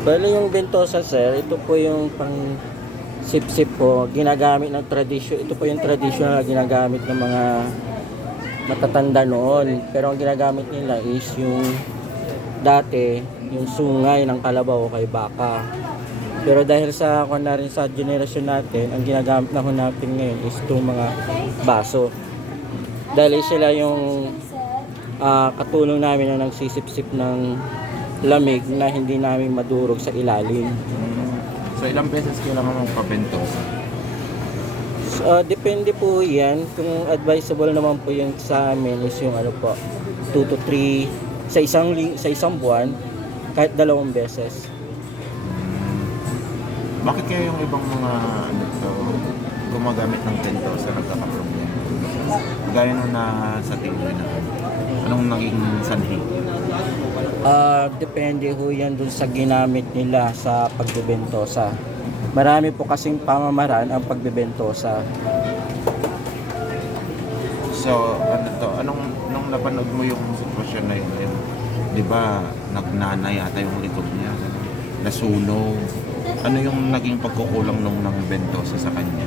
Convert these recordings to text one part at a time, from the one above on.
Bali yung Ventosa sir, ito po yung pang sip-sip po, ginagamit ng tradisyon. Ito po yung traditional na ginagamit ng mga matatanda noon. Pero ang ginagamit nila is yung dati, yung sungay ng kalabaw kay baka. Pero dahil sa kung na rin sa generation natin, ang ginagamit na natin ngayon is itong mga baso. Dahil sila yung katulong namin na nagsisip-sip ng lamig na hindi namin madurog sa ilalim. So ilang beses kailangan mong pabentosa? So, depende po yan. Kung advisable naman po yung sa amin is yung ano po, 2 to 3 sa isang buwan, kahit 2 beses. Bakit kaya yung ibang mga ano to, gumagamit ng bentosa nagkakaproblema? Gaya nung na sa TV na anong naging sanhi? Depende ho yan dun sa ginamit nila sa pagbebentosa. Marami po kasing pamamaraan ang pagbebentosa. So ano to, nung napanood mo yung sitwasyon na yun, di ba nagnana yata yung likod niya, nasunog. Ano yung naging pagkukulang nung ng bentosa sa kanya?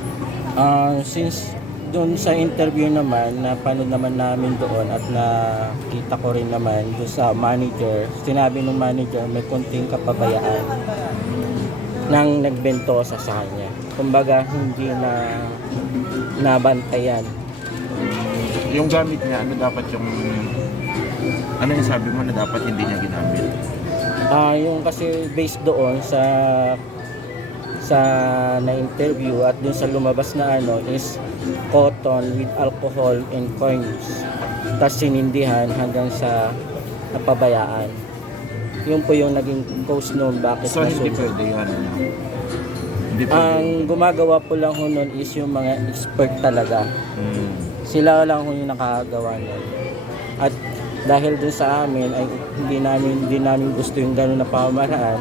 Since doon sa interview naman, napanood naman namin doon at nakita ko rin naman doon sa manager, sinabi ng manager may konting kapabayaan nang nagbentosa sa kanya. Kumbaga hindi na nabantayan. Yung gamit niya, ano dapat yung ano yung sabi mo na dapat hindi niya ginamit? Yung kasi based doon sa na-interview at dun sa lumabas na ano is cotton with alcohol and coins. Tapos sinindihan hanggang sa napabayaan. Yun po yung naging cause noon bakit So hindi nasunog. pwede yun, ano? Hindi pwede. Ang gumagawa po lang ho nun is yung mga expert talaga. Mm. Sila lang ho yung nakakagawa nun. At dahil dun sa amin ay hindi namin gusto yung gano'n na pamamaraan.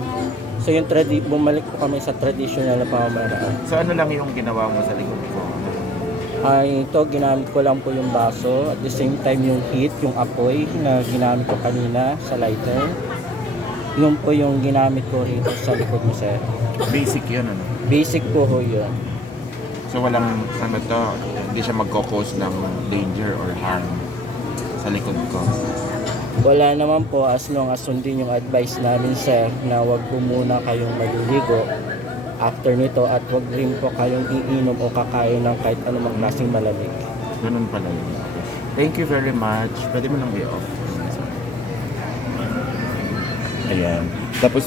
So yung bumalik po kami sa traditional na pamamaraan. So ano lang yung ginawa mo sa likod ko? Ay ito ginamit ko lang po yung baso at the same time yung heat, yung apoy na ginamit ko kanina sa lighter. Yun po yung ginamit ko rito sa likod mo sir. Basic yun, ano? Basic po ho yun. So walang ano to, hindi siya magkakause ng danger or harm sa likod ko. Wala naman po as long as sundin yung advice namin sir na wag po muna kayong maliligo after nito at wag rin po kayong iinom o kakain ng kahit anumang klaseng malamig. Ganun pala yun. Thank you very much. Pwede mo nang i-off. Ayan. Tapos